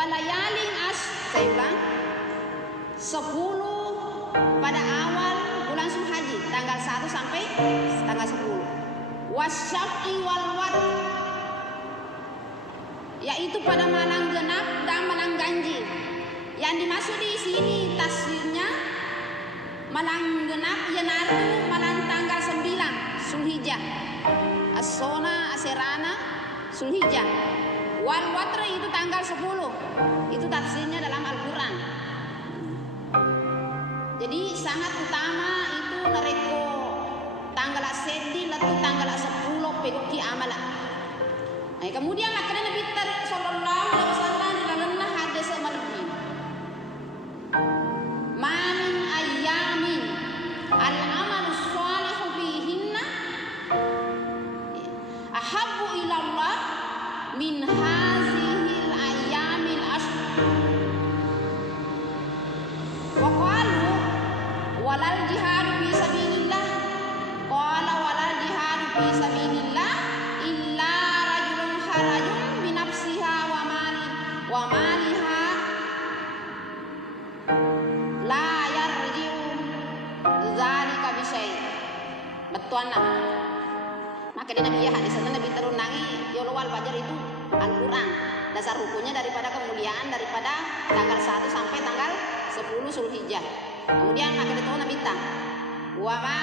walayalin saya ulang 10 pada awal bulan Zulhijjah tanggal 1 sampai tanggal 10. Wasyaf'i wal watr, yaitu pada malam genap dan malam ganjil. Yang dimaksud di sini tafsirnya malam genap yanartu malam tanggal 9 Zulhijjah, as-sona aserana Zulhijjah. Wal watr itu tanggal 10. Itu tafsirnya dalam Al-Qur'an. Jadi sangat utama itu nareko tanggal sedih latu tanggal 10 pegoki amala. Nah, kemudian akhirnya Nabi sallallahu alaihi wasallam dalam hadis malbi. Ma min ayyamin al-amalu shalihu fihinna ahabbu ila Allah min hazihil ayyamil ashr. Wa qalu walal jihadu fi sabilillah, qala walal jihadu fi sabilillah illa rajulun harajun bi nafsiha wa maliha la yarji'u dzalika bi syai'. Betuana. Maka di Nabi hadis Nabi terunangi yolwal fajar itu Al-Qur'an. Dasar hukumnya daripada kemuliaan daripada tanggal 1 sampai tanggal 10 Zulhijjah. Kemudian maka itu Nabi tang wa ma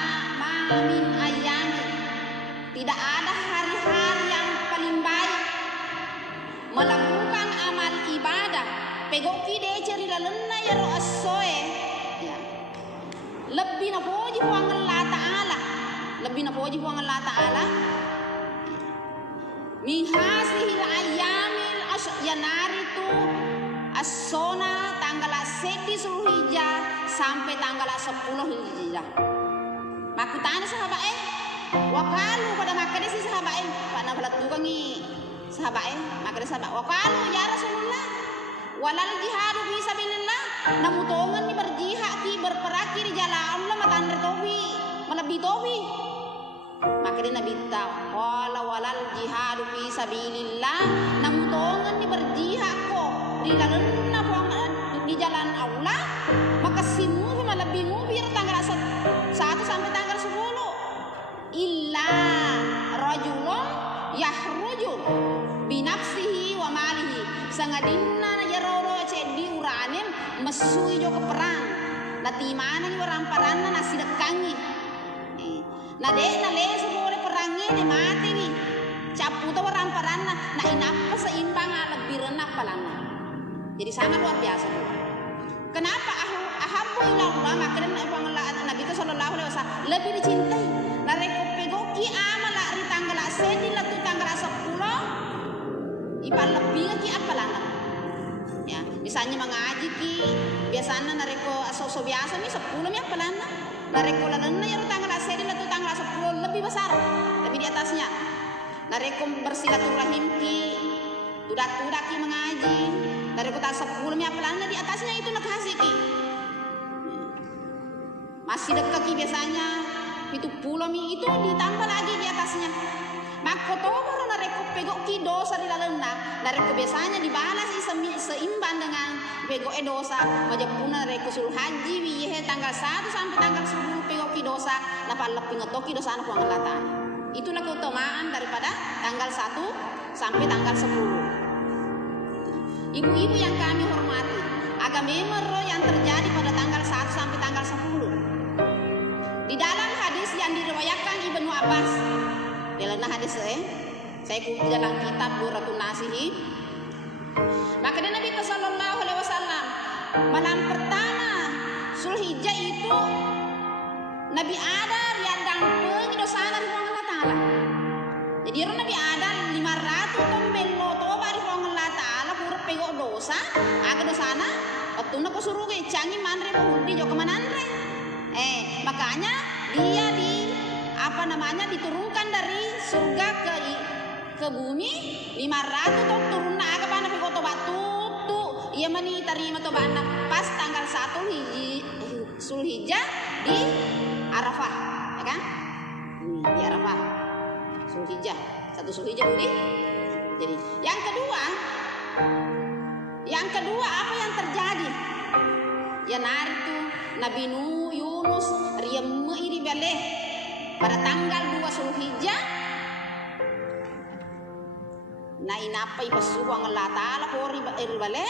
min ayyam, tidak ada hari-hari yang paling baik melakukan amal ibadah pegoki de ceri lalena ya roasoe ya lebih na poji puang Allah Ta'ala, lebih na poji puang Allah Ta'ala min hasihil ayyamil yanaritu as-sona tanggal 7 Zulhijjah sampai tanggal 10 Zulhijjah. Makutana sahabat wakalu pada makanya si sahabat pada belat juga nih sahabat makanya sahabat wakalu ya Rasulullah walal jihadu fi sabilillah, namutongan ni berjihad ki berperang di jalan Allah matan tobi melebihi tobi. Maka dia Nabi tahu wala walal jihadu fi sabilillah, namutongan ni berjihad kok di jalan Allah, maka simu lebih mubir tanggal 1 sampai tanggal 10 illa rajulun yahruju binafsihi wa malihi, sangadinna yaroro cedi uranim mesui jo ke perang lati mana ni orang paranna nasi dekangi na de na le semua perangnya de mati ni capu to orang paranna na inapa seimbang lebih renah palana. Jadi sangat luar biasa tuh. Kenapa ahabbu ila Allah, maka Nabi sallallahu alaihi wasallam lebih dicintai. Nareko pegoki amala ri tanggal 7 latu tanggal 10 ipan lebih ki apalana. Ya, misalnya mengaji ki biasanya nareko aso biasa mi 10 mi apalana. Nareko lanana ya tanggal 7 latu tanggal 10 lebih besar, lebih di atasnya. Nareko bersilaturahim ki tudak ki mengaji. Dari kota 10 mi apalana di atasnya itu nak kasih ki. Masih dekat ki biasanya itu pulau mi itu ditambah lagi di atasnya. Maka to baru nareko pegok ki dosa di lalena. Nareko biasanya dibalas seimbang dengan pegok dosa. Majapun nareko Zulhijjah wihe tanggal 1 sampai tanggal 10 pegok ki dosa. Napa lebih ngetoki dosa anak Allah Ta'ala. Itulah keutamaan daripada tanggal 1 sampai tanggal 10. Ibu-ibu yang kami hormati, agama yang terjadi pada tanggal 1 sampai tanggal 10. Di dalam hadis yang diriwayatkan Ibnu Abbas, dalam hadis saya kutip dalam kitab Duratun Nasihi. Maka Nabi sallallahu alaihi wasallam malam pertama Zulhijjah itu Nabi ada yang dampeng dosana di Allah Ta'ala. Jadi Nabi ada 500 tombelo toba di Allah Ta'ala pura pegok dosa, aga dosana waktu nak suruh ke canggih manre di jauh kemananre. Makanya dia diturunkan dari surga ke bumi 500 ton turun aga pana pegok toba tutu ia mani tarima toba pas tanggal 1 Zulhijjah di Arafah, ya kan? Di Arafah Zulhijjah 1 Zulhijjah budi. Jadi yang kedua Yang kedua, apa yang terjadi? Ya nari tu Nabi Yunus riem iri bale pada tanggal 2 Zulhijjah. Na inapai pasuang Allah Ta'ala kori bale,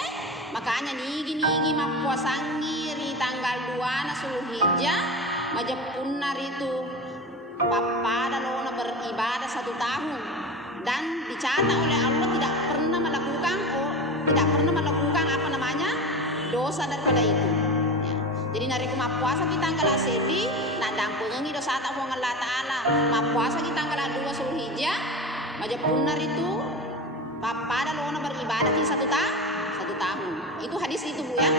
makanya nigi mapuasangi ri tanggal 2 na Zulhijjah majapun nari tu papada lona beribadah 1 tahun, dan dicatat oleh Allah tidak pernah melakukan apa namanya dosa daripada itu. Ya. Jadi nari mapuasa kita tanggal sedi nak dampengi dosa tak buang Allah Ta'ala. Mapuasa kita tanggal 2 Zulhijjah majapun nari tu papada lona beribadah di 1 tahun. Itu hadis itu Bu ya.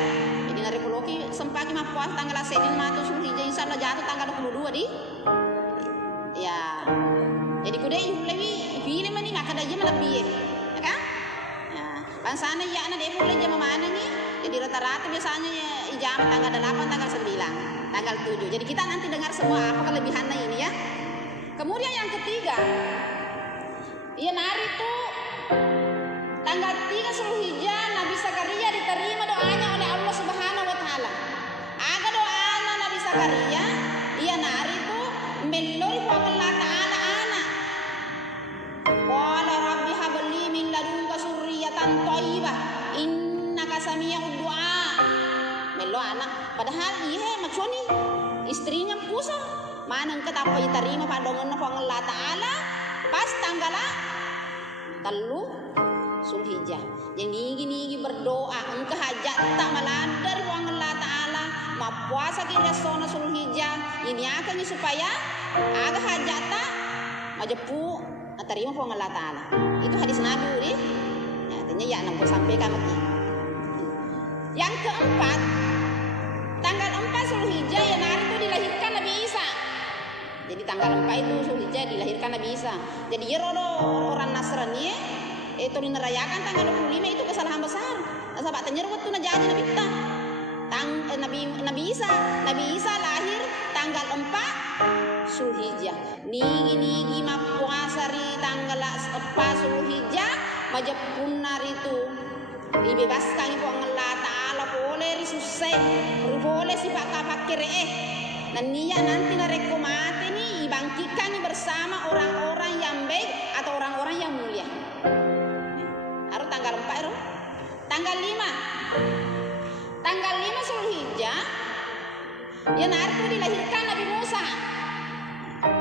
Jadi nari kuloki sempaki mapuasa tanggal sedi matu Zulhijjah insyaallah jatuh tanggal 22 di ya. Jadi kude lebih pilih mani ngaka aja lebih ya kan? Ya, bangsana ya anak dia boleh jam mana nih? Jadi rata-rata biasanya ya, jam tanggal 8, tanggal 9, tanggal 7. Jadi kita nanti dengar semua apa kelebihannya ini ya. Kemudian yang ketiga, ya nari itu tanggal 3 Zulhijjah Nabi Zakaria diterima doanya oleh Allah Subhanahu wa Ta'ala. Aga doanya Nabi Zakaria, ya nari itu melori Allah Ta'ala anak. Qala rabbi habli min ladunka surriyatan thayyibah innaka sami'ud du'a. Melo anak, padahal iya maconi istrinya pusa. Manang ketapa diterima padongan Allah Ta'ala pas tanggal 3 Zulhijjah. Jadi gini berdoa engkau hajat tak malah dari Allah Ta'ala mapuasa kira sona Zulhijjah ini akan supaya agak hajat tak majepu terima Allah Ta'ala. Itu hadis Nabi ya, artinya ya nampu sampaikan lagi. Yang keempat, tanggal 4 Zulhijjah ya hari itu dilahirkan Nabi Isa. Jadi tanggal 4 itu Zulhijjah dilahirkan Nabi Isa. Jadi ya orang Nasrani itu dinerayakan tanggal 25 itu kesalahan besar. Sahabat tanya waktu najaji Nabi ta. Nabi Isa lahir tanggal 4 Zulhijjah. Nigi mapuasa ri tanggal 4 Zulhijjah majapun nari itu dibebaskan ibu Allah Ta'ala boleh risusai boleh si pakir dan niya nanti nareko mati nih dibangkitkan bersama orang-orang yang baik atau orang-orang yang mulia. Harus tanggal 4 itu. Tanggal 5 Zulhijjah ya hari itu dilahirkan Nabi Musa.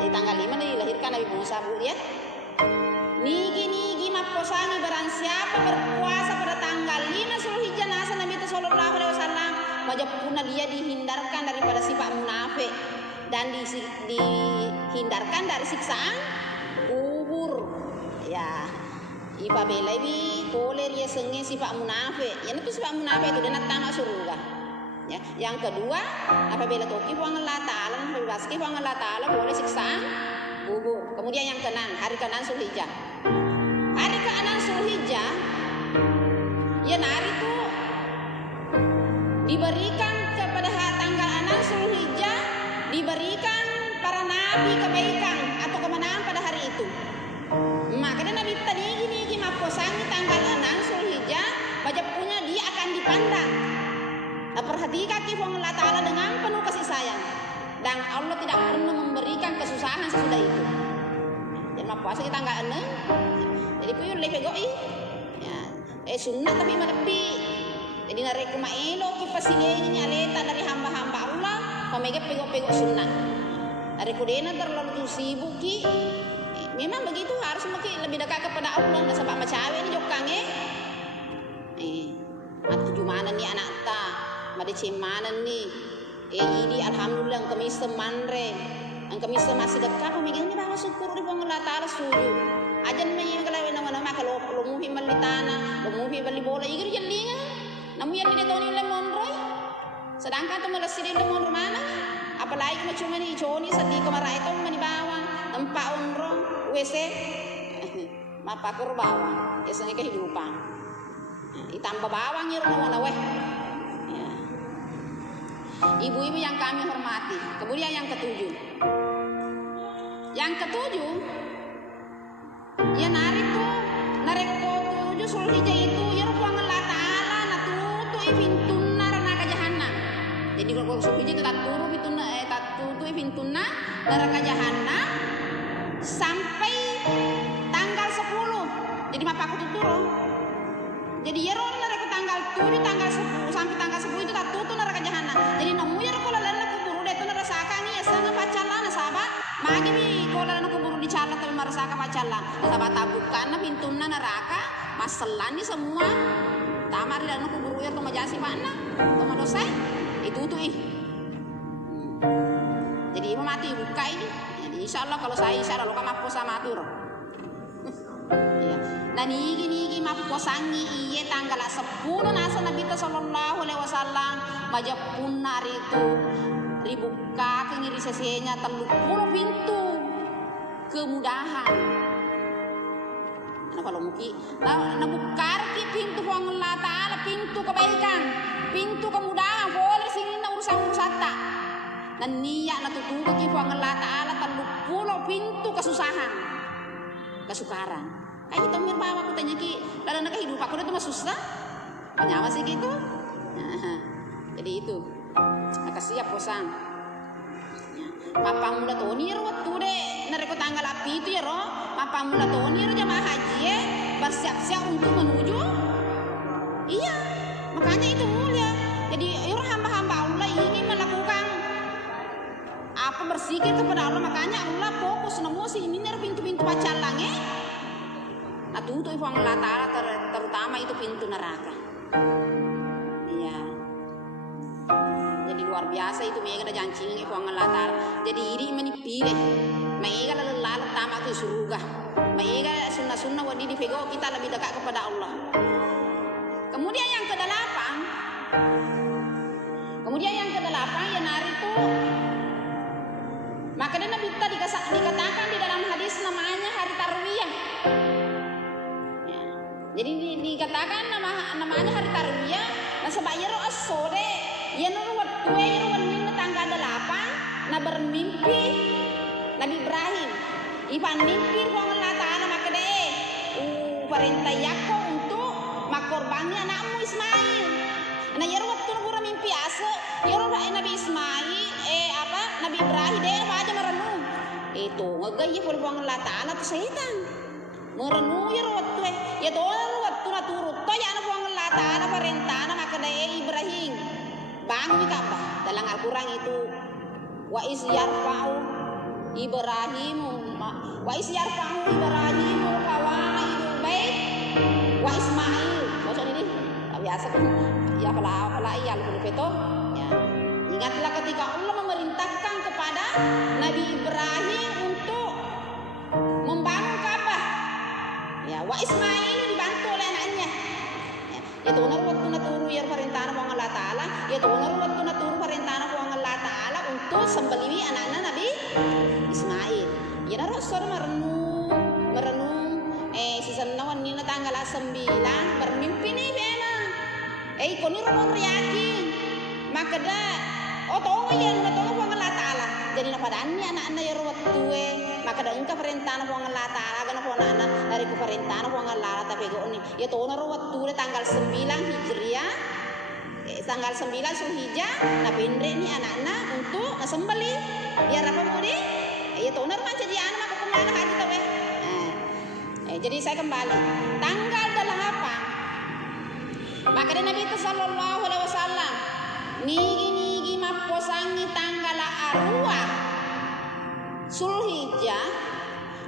Di tanggal 5 dilahirkan Nabi Musa Bu ya. Nigi maposani barang siapa berpuasa pada tanggal 5 Zulhijjah nasa Nabi sallallahu alaihi wasallam wajibnya dia dihindarkan daripada sifat munafik dan dihindarkan dari siksaan kubur. Ya. Iba belebi boleh dia sengi sifat munafik. Yang itu sifat munafik itu dia nak tamak surga. Ya. Yang kedua, apabila toki buang Allah Ta'ala, bebaski buang Allah Ta'ala boleh siksaan kubur. Kemudian yang keenam, hari ke-6 Zulhijjah. Hari ke-6 Zulhijjah, ya hari itu diberikan kepada tanggal 6 Zulhijjah, diberikan para nabi kebaikan atau kemenangan pada hari itu. Makanya Nabi tadi ini maposangi tanggal 6 Zulhijjah, baca punya dia akan dipandang. Nah, perhatikan Allah Ta'ala dengan penuh kasih sayang. Dan Allah tidak pernah memberikan kesusahan sesudah itu. Jadi mapuasa kita tanggal 6. Jadi puyul lebih goi. Ya, sunnah tapi lebih. Jadi narek maelo kifasilinya nyaleta dari hamba-hamba Allah, pemega pego-pego sunnah. Dari kudena terlalu sibuk ki. Memang begitu harus mungkin lebih dekat kepada Allah. Sebab macawe ini jokange. Atu mana nih anak ta? Made cemana nih? Ini alhamdulillah ang kami semanre. Ang kami masih dekat pemegangnya bahwa syukur di Allah Ta'ala sujud. Ajan may yung kalawin nama kalau lumuhi malitana, lumuhi bali bola igir jalinga. Namu yan din ito ni lemon roy. Sedangkan tu malas sini lemon mana? Apalagi kung cuma ni Joni sa di kamara ito manibawang tempat onrong WC mapakur bawang. Esanya kehidupan. Ditambah bawang ya rumah weh. Ibu-ibu yang kami hormati. Kemudian yang ketujuh. Yang ketujuh, ya narek 7 Zulhijjah itu ya ruang Allah Ta'ala na pintunna neraka jahanam. Jadi kalau Zulhijjah itu taturu pintunna tatutui pintunna neraka jahanam sampai tanggal 10. Jadi mapaku tuturo. Jadi ya roh neraka tanggal 7 tanggal 10 sampai tanggal 10 itu tatutu neraka jahanam. Jadi namu ya kalau lana kuburu itu neraka ni ya sana pacalan sahabat. Magi mi kalau lana kuburu dicala tapi marasaka pacalan. Sahabat tabukan pintunna neraka masalah ni semua. Tamar lana kuburu ya toma jasi mana? Toma dosa itu tuh Jadi ibu mati buka ini. Jadi insya Allah kalau saya insya Allah kamu apa sama atur. Ya. Dan ini maposangi iye tanggal 10 nasa Nabi sallallahu alaihi wasallam majapun hari itu dibuka ke ngiri sesenya 30 pintu kemudahan. Nah kalau mungkin nabukar ki pintu Allah Ta'ala pintu kebaikan, pintu kemudahan boleh sini na urusan tak. Dan niat na tutup ki Allah Ta'ala 30 pintu kesusahan, kesukaran. Kayak itu mir bawa aku tanya ki, lalu nak hidup aku itu mah susah, kenapa sih gitu? Jadi itu, agak siap posang. Papa mula tonir waktu deh, nareko tanggal api itu ya roh. Papa mula tonir jamaah haji ya, bersiap-siap untuk menuju. Iya, makanya itu mulia. Jadi orang hamba-hamba Allah ingin melakukan apa bersikir kepada Allah, makanya Allah fokus nemu sih ini pintu-pintu pacalang Nah tutup ibu Allah Ta'ala terutama itu pintu neraka. Iya. Jadi luar biasa itu mereka ada janji ibu Allah Ta'ala. Jadi ini menipilih. Mereka lalu tamat ke surga. Mereka sunnah-sunnah wadi dipego kita lebih dekat kepada Allah. Kemudian yang ke-8. Ya nari itu. Maka Nabi kita dikatakan di dalam hadis namanya hari Tarwiyah. Jadi dikatakan namanya hari Tarwiyah. Nah sebab ya roh sore, ya nuruat kue, ya nuruat tanggal 8, nah bermimpi Nabi Ibrahim. Ipan mimpi Allah Ta'ala maka deh, perintah Yakub untuk makorbangi anakmu Ismail. Nah ya roh waktu nurut mimpi asa, ya roh Nabi Ismail, Nabi Ibrahim deh apa aja merenung. Itu ngegayah oleh Allah Ta'ala tu setan. Merenung ya roh waktu ya toh waktu na turut toh ya na buang Allah Ta'ala perintah na maka daya Ibrahim bangun Ka'bah dalam Al-Quran itu wa is yarfa'u Ibrahimu qawaidul bait wa Ismail maksudnya ini biasa kan ya pala iya lu itu ya ingatlah ketika Allah memerintahkan kepada Nabi Ibrahim untuk membangun Ka'bah ya wa Ismail dibantu oleh anaknya ya itu waktu naturu ya perintah Allah Ta'ala ya itu waktu naturu perintah Allah Ta'ala untuk sembelih anak-anak Nabi Ismail ya naruh sore merenung sesenawan ini tanggal 9 bermimpi nih bena koni rumah yakin maka dah toh ya toh Allah Ta'ala jadi napadani anak-anak ya waktu maka dah engkau perintah Allah Ta'ala kan anak dari perintah Allah tapi ini ya toh waktu tanggal 9 Hijriah tanggal 9 Zulhijjah nah bendre ini anak-anak untuk sembelih biar apa budi ya toh macam jadi anak aku kemana haji tahu jadi saya kembali tanggal 8 maka Nabi itu sallallahu alaihi wasallam nigi maposangi tanggal arwah Zulhijjah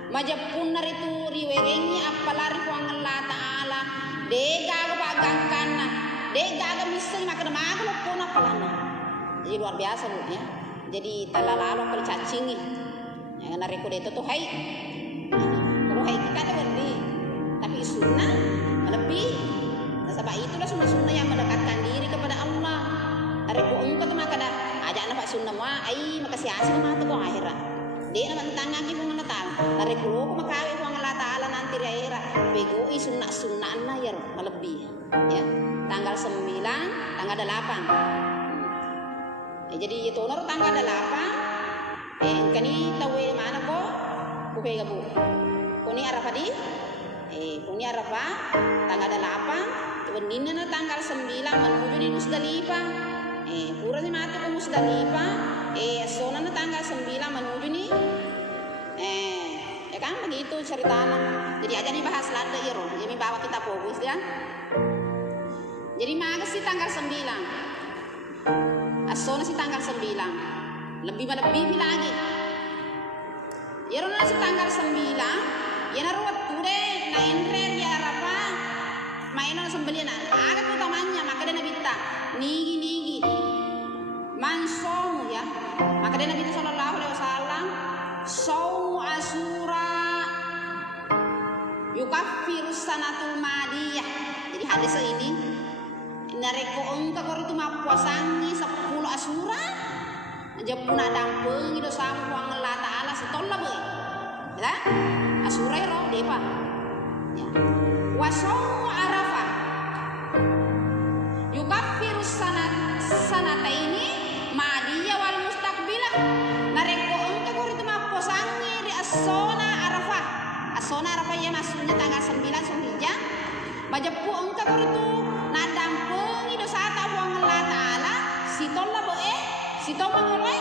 majapunar itu riwerengi apalari kuang Allah Ta'ala dega bagangkana dega misal maka mago pun apalana jadi luar biasa Bu ya jadi talalalo kali cacingi yang nariko itu tuh hai kalau hai kita ada berdi tapi sunnah lebih nah, sebab itulah sunnah yang mendekatkan diri kepada Allah nariko engkau tuh maka dah ajak nampak sunnah mah maka siasih mah tuh buang akhirat dia nama tentang lagi buang Allah Ta'ala nariko ko makawi buang Allah Ta'ala nanti di akhirat begoi sunnah na ya lebih ya tanggal 9 tanggal 8 jadi itu nor tanggal 8 kani tahu mana ko kupega Bu kuni arafadi punya Arafah tanggal 8, kemudian na tanggal 9 menuju di Musdalifah. Pura si matu ke Musdalifah, sona na tanggal 9 menuju nih. Ya kan begitu ceritanya. Jadi aja nih bahas lada ya roh. Jadi bawa kita fokus ya. Jadi maga sih tanggal 9. Asona sih tanggal 9. Lebih lagi. Ya roh si tanggal 9. Ya naruh ture na inrer ya Arafah. Mainan sembelian ada utamanya maka dia nabita nigi mansom ya. Maka dia Nabi sallallahu alaihi wasallam saum Asyura yukaffiru sanatul madiyah. Jadi hadis ini nareko engka kor itu mapuasangi 10 Asyura aja puna dampeng itu sampo Allah taala setolla be. Ya. Asyura ro depa. Ya. Wa saum Arafah yukaffiru sanata ini madiyah wal mustaqbilah. Nareko engka kor itu mapuasangi di asona Arafah. Asona Arafah ya maksudnya tanggal 9 Zulhijjah. Bajapu engka kor itu nadampengi dosa ta buang Allah taala sitolla be sitoma ngoloi.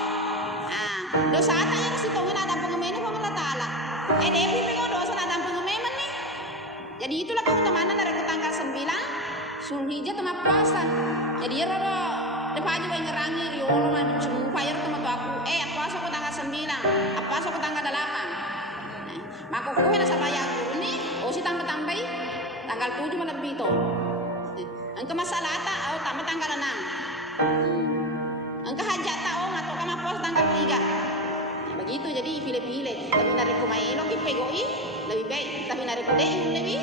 Dosa ta yang sitomi nadampengi mene buang Allah taala. Devi pengo dosa nadampengi mene nih. Jadi itulah keutamaan nareko tanggal 9 Zulhijjah tema puasa. Jadi ya rodo depa aja wae ngerangi riolo mah cuma fire tema tu aku. Puasa ko tanggal 9. Puasa ko tanggal 8. Maka ko na sa bayang ni si tambah-tambahi tanggal 7 lebih to. Angka masalah ta tambah tanggal 6. Angka hajat ta ngato ka puasa tanggal 3. Ya, begitu jadi pilih-pilih. Tapi nareko mailo ki pegoi lebih baik. Tapi nareko dei lebih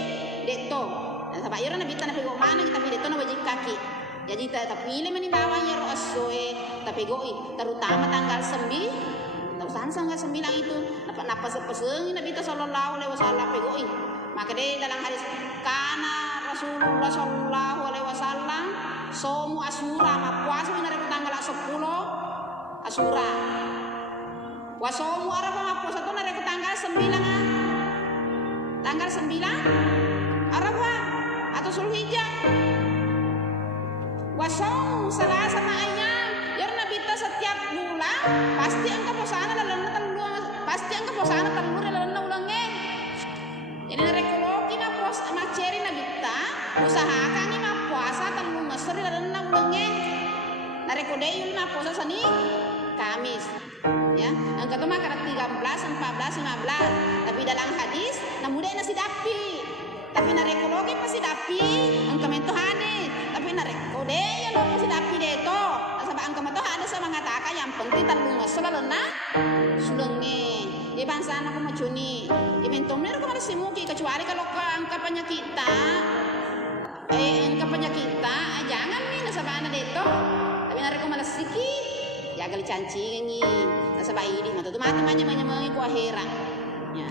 deto. Dan sabab ira nabi tanah pego mana kita pilih to na wajib kaki. Jadi kita pilih meni bawa ya ro asoe tapi goi terutama tanggal 9. Tahu tanggal 9 itu napa sepeseng Nabi sallallahu alaihi wasallam pegoi. Maka deh dalam hadis kana Rasulullah sallallahu alaihi wasallam somu Asyura ma puasa dari tanggal 10 Asyura. Wa somu Arafah ma puasa to dari tanggal 9. Tanggal 9 Arafah atau Zulhijjah. Wasong salah sama ayam. Ya Nabi ta setiap bulan pasti engkau posana lalu pasti engkau posana telur lalu ulangnya. Jadi rekologi ma puasa ma ceri Nabi ta usahakan ni ma puasa telur ngeseri lalu ulangnya. Narekodei ma puasa sani Kamis. Ya, engkau tu makan 13, 14, 15. Tapi dalam hadis namudah nasi dapi. Tapi narekologi pasti dapi engkau mentohane. Tapi narekode ya lo pasti dapi deto. Sebab engkau mentoh ada sama mengatakan yang penting talung selalu na sulenge. Di bangsa anak macuni. Di mentomnya aku masih muki kecuali kalau angka penyakita. Angka penyakita jangan nih sebab anak deto. Tapi nareko malas sikit. Jaga cancing ni. Sebab ini mata tu mati manya ku akhirat. Ya.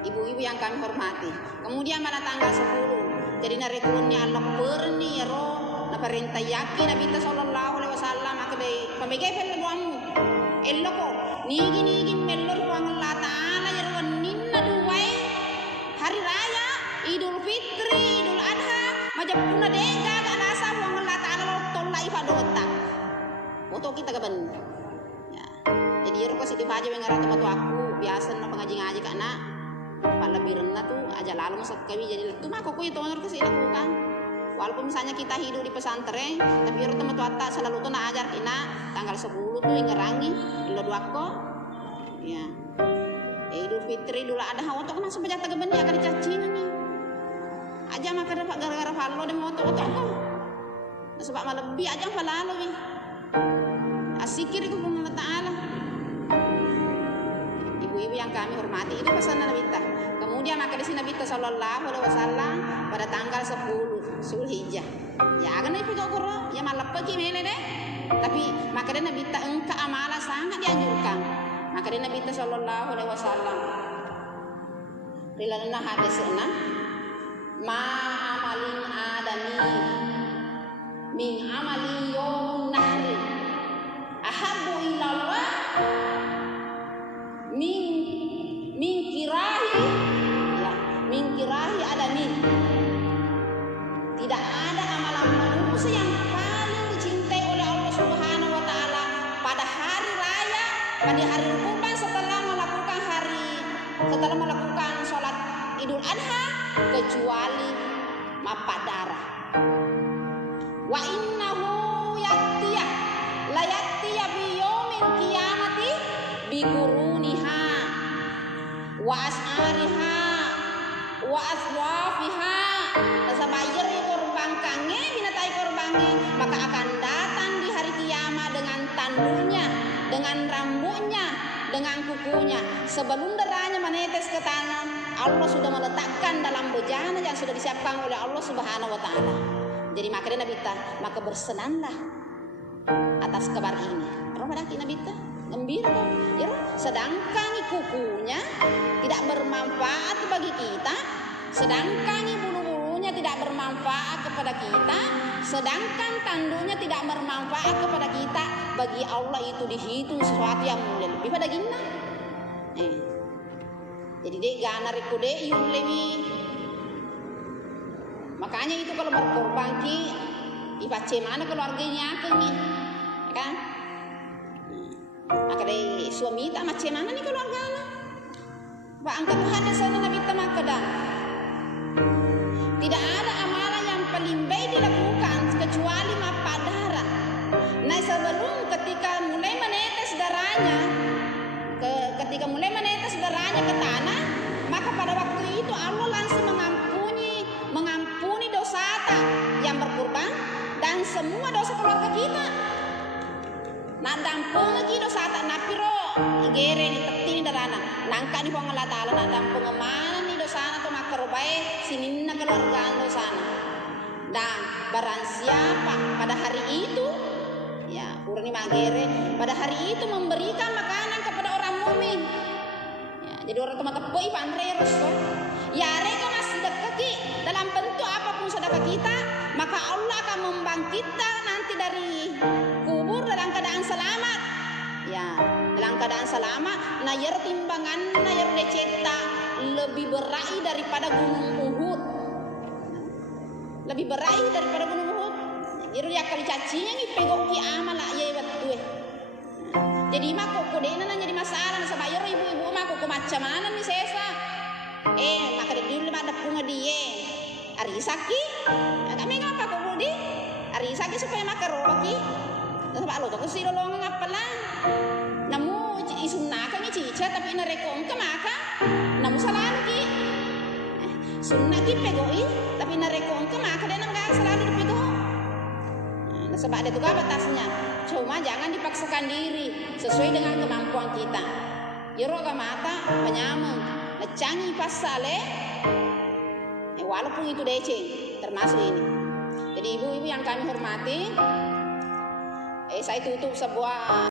Ibu-ibu yang kami hormati. Kemudian pada tanggal 10. Jadi narekunnya lepur ni roh na perintah yakin Nabi sallallahu alaihi wasallam akade pamegay pel doamu. Ello ko nigi mellor ko Allah taala ya ninna duwai hari raya Idul Fitri, Idul Adha, majapuna dega ga nasa ko Allah taala lo tolai padota. Foto kita gaban. Ya. Jadi ro kasi dibaja wengarata matu aku biasa na pengaji-ngaji kana palabiran na tuh aja lalu masuk kami jadi itu mah kok itu honor kasih lakukan walaupun misalnya kita hidup di pesantren tapi harus teman tuata selalu tuh na ajar ina tanggal 10 tuh ngerangi lo dua kok ya Idul Fitri dulu ada hawa tuh langsung pejat tegemen ya kada cacing nih aja maka dapat gara-gara falo dan moto kok sebab malah lebih aja falalo nih asikir itu Allah Taala. Ibu-ibu yang kami hormati itu pesan Nabi kita. Kemudian maka di sini Nabi sallallahu alaihi wasallam pada tanggal 10 Zulhijjah. Ya kan itu kok ya malah pergi mele deh. Tapi maka di Nabi kita engka amala sangat dianjurkan. Maka di Nabi sallallahu alaihi wasallam rilana hadisna ma amalin adami min amali yawmun nahri ahabbu ilallah min kirahi ya melakukan sholat Idul Adha kecuali mapadara. Wa innahu yattiya la yattiya bi yaumil qiyamati bi quruniha wa as'ariha wa aswafiha. Sabayar korban kange binatai korbannya, maka akan datang di hari kiamat dengan tanduknya, dengan rambutnya, dengan kukunya. Sebelum darahnya menetes ke tanah, Allah sudah meletakkan dalam bejana yang sudah disiapkan oleh Allah Subhanahu wa taala. Jadi makanya Nabi ta, maka bersenanglah atas kabar ini. Pada Nabi ta gembira, ya, sedangkan kukunya tidak bermanfaat bagi kita, sedangkan bulu-bulunya tidak bermanfaat kepada kita, sedangkan tanduknya tidak bermanfaat kepada kita. Bagi Allah itu dihitung sesuatu yang mulia lebih pada gina. Jadi dek gana rekude yun lebih. Makanya itu kalau berkorban ki ibace mana keluarganya kini, kan? Maka dari suami tak macam mana nih keluarganya? Pak angkat Tuhan sana Nabi tamakada. Tidak ada amalan yang paling baik dilakukan kecuali mapadara. Nah sebelum ketika mulai menetes darahnya, ketika mulai menetes darahnya ke tanah, maka pada waktu itu Allah langsung mengampuni dosa yang berkorban dan semua dosa keluarga kita. Nak dampung lagi dosa tak napiro igere ni tepti ni darana nangka ni huang Allah Ta'ala nak dampung mana ni dosa atau makarobai sinin na keluarga dosa. Dan barang siapa pada hari itu, ya urang ni magere pada hari itu memberikan makanan kepada orang mukmin, ya, jadi orang tu matapoi pandai rasul, ya mereka masih dekati dalam bentuk apapun sedekah kita, maka Allah akan membangkitkan nanti dari kubur dalam keadaan selamat, ya dalam keadaan selamat. Nayar timbangan nayar deceta lebih berai daripada gunung Uhud, lebih berai daripada gunung Uhud. Jadi ya kali cacinya ni pegok ki amal lah ya betul. Jadi mak kok kodena nanya di masalah sabayar ibu-ibu mak kok macam mana nih sesa. Maka dia dulu ada punga dia. Arisaki, kami ngapa kok budi? Arisaki supaya makan roki. Sebab lo tu si lolong ngapalan. Namu isunna kan ni cica tapi na rekong ka maka. Namu salah lagi. Sunna ki pegoi tapi na rekong ka maka dia nang selalu dipego. Sebab ada juga batasnya. Cuma jangan dipaksakan diri sesuai dengan kemampuan kita. Yeroga mata penyamang, necangi pasale. Walaupun itu deceng, termasuk ini. Jadi ibu-ibu yang kami hormati, saya tutup sebuah